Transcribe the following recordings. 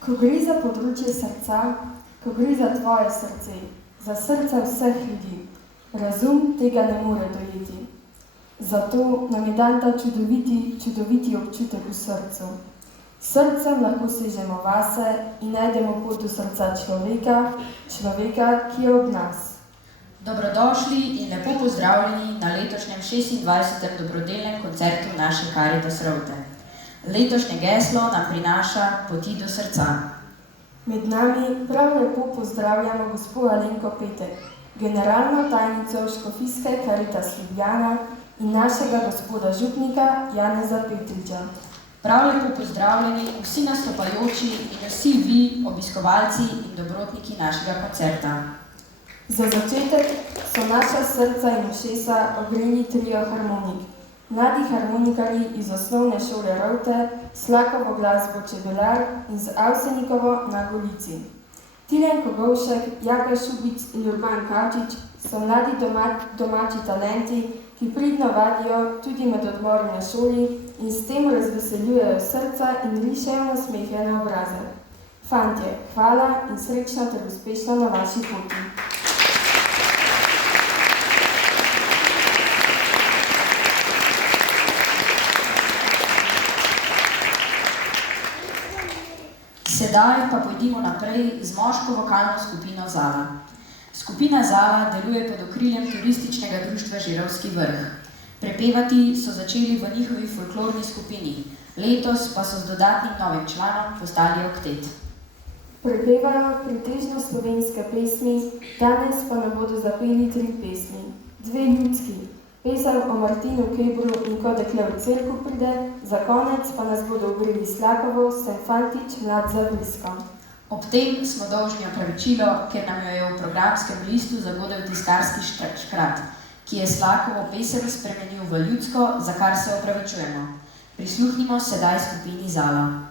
Ko gre za področje srca, ko gre za tvoje srce, za srca vseh ljudi, razum tega ne more dojeti. Zato nam je dan ta čudoviti občutek v srcu. S srcem lahko sežemo vase in najdemo pot do srca človeka, ki je ob nas. Dobrodošli in lepo pozdravljeni na letošnjem 26. dobrodelnem koncertu naše Caritas Rovte. Letošnje geslo nam prinaša Poti do srca. Med nami prav lepo pozdravljamo gospo Alenko Petek, generalno tajnico Škofijske Caritas Ljubljana in našega gospoda župnika Janeza Petriča. Prav lepo pozdravljeni vsi nastopajoči in vsi vi, obiskovalci in dobrotniki našega koncerta. Za začetek so naša srca in ušesa ogreni trio harmonik. Mladi harmonikarji iz osnovne šole Rovte, Slakovo glasbo Čebelar in z Avsenikovo na Golici. Tilen Kogovšek, Jaka Šubic in Urban Kavčič so mladi domači talenti, ki pridno vadijo tudi med odmori na šoli in s tem razveseljujejo srca in rišejo nasmehljene obraze. Fantje, hvala in srečno ter uspešno na vaši poti. Sedaj pa pojdimo naprej z moško vokalno skupino Zala. Skupina Zala deluje pod okriljem turističnega društva Žirovski vrh. Prepevati so začeli v njihovi folklorni skupini, letos pa so z dodatnim novim članom postali oktet. Prepevajo pretežno slovenske pesmi, danes pa nam bodo zapeli 3 pesmi. 2 ljudski, pesem o Martinu Kebru in Ko dekle v cerkev pride, za konec pa nas bodo ogreli Slakovo, Sem fantič, mlad za vrisko. Ob tem smo dolžni opravičilo, ker nam jo je v programskem listu zagodel tiskarski škrat, ki je Slakovo pesem spremenil v ljudsko, za kar se opravičujemo. Prisluhnimo sedaj skupini Zala.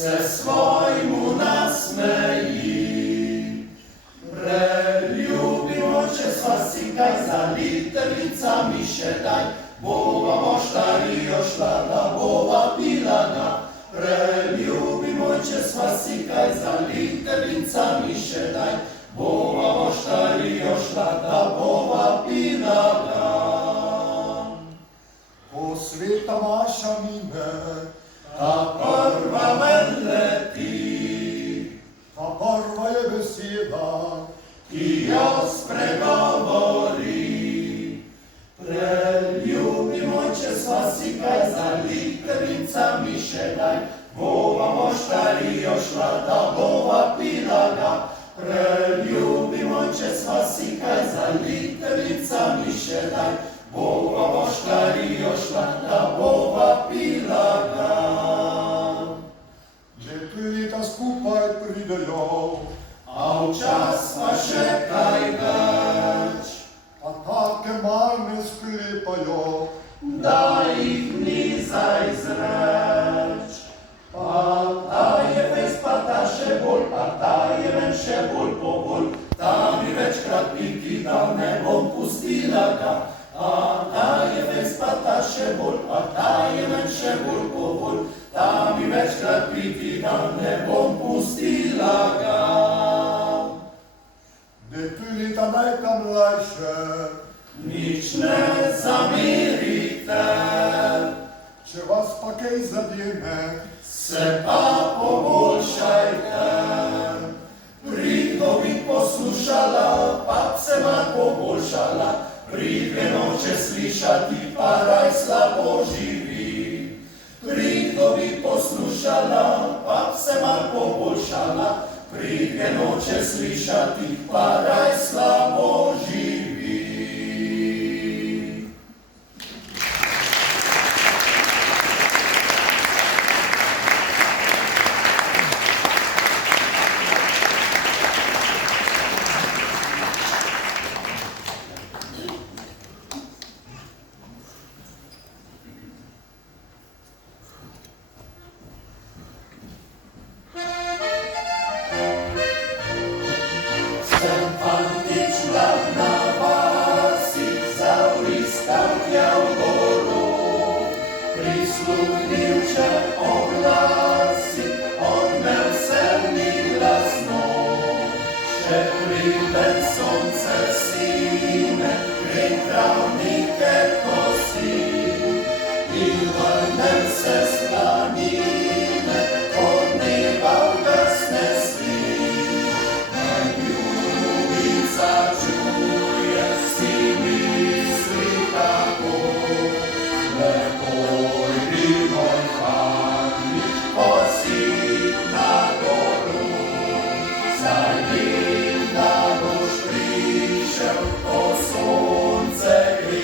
se svojmu nasmeji. Preljubimo, če sva si kaj za litericami še daj, bova moštarijo šla, da bova pila ga. Preljubimo, če sva si kaj za litericami še daj, bova moštarijo šla, da bova pila ga. Ko sveta maša mine, ta prva ven leti, ta prva je beseda, ki jo spregovori. Preljubimo, če sva si kaj za litericami še daj, bova moštarijo šla, da bova pila ga. Preljubimo, če sva si kaj za litericami še daj, bova moštarijo šla, da bova pila ga. leta skupaj pridejo, A včas pa še kaj več, a take marne sklepajo, da jih ni za izreč. Pa ta je fejs, pa ta še bolj, pa ta je ven še bolj pobolj, ta mi večkrat piti, da ne bom pustila ga. A ta je fejs, pa ta še bolj, pa ta je ven še bolj pobolj, ta mi večkrat piti, da ne bom pustila ga. dekleta najka mlajše, Nič ne zamerite, če vas pa kaj zadene, se pa poboljšajte. Pridno bi poslušala, pa se manj poboljšala, pridne noče slišati, pa raj slabo živi. Pridno bi poslušala, pa se manj poboljšala, pridne noče slišati, pa raj slabo živi. Sonce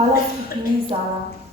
Hvala skupini Zala.